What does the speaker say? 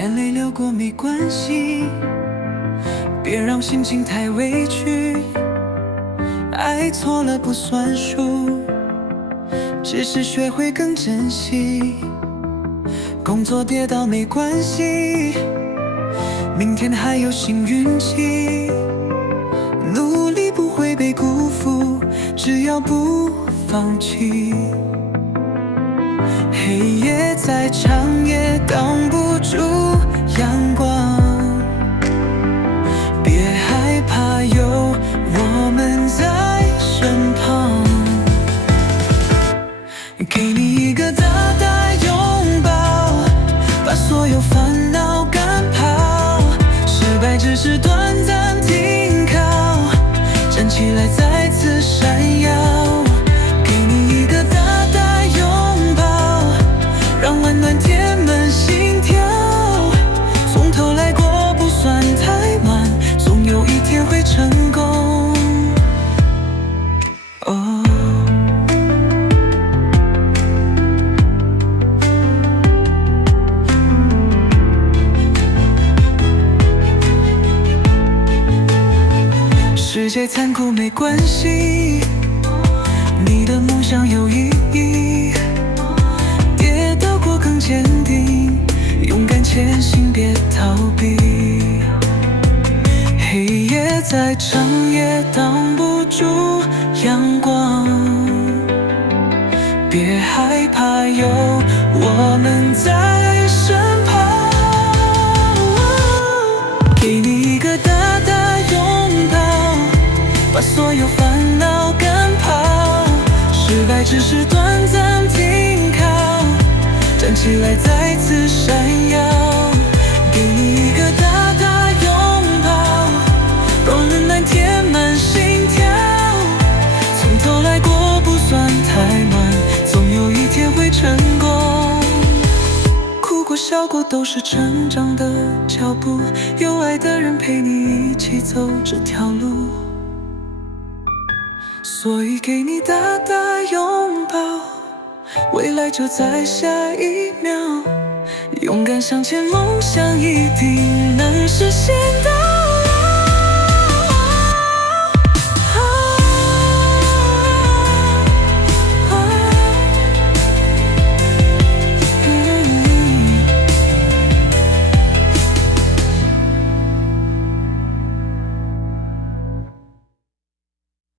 眼泪流过没关系，别让心情太委屈。爱错了不算数，只是学会更珍惜。工作跌倒没关系，明天还有新运气。努力不会被辜负，只要不放弃。黑夜再长也挡不住阳光，别害怕，有我们在身旁。给你一个大大拥抱，把所有烦恼赶跑。失败只是短暂停靠，站起来再次闪耀。给你一个大大拥抱，让温暖填满心跳。从头来过不算太晚，总有一天会成功。哦，世界残酷没关系，你的梦想有意义。跌倒过更坚定，勇敢前行别逃避。黑夜再长也挡不住阳光，别害怕，有我们在身旁。给你一个大大拥抱，把所有烦恼赶跑。失败只是短暂停靠，站起来再次闪耀。给你一个大大拥抱，让温暖填满心跳。从头来过不算太晚，总有一天会成功。哭过笑过都是成长的脚步，有爱的人陪你一起走这条路。所以给你大大拥抱，未来就在下一秒。勇敢向前，梦想一定能实现。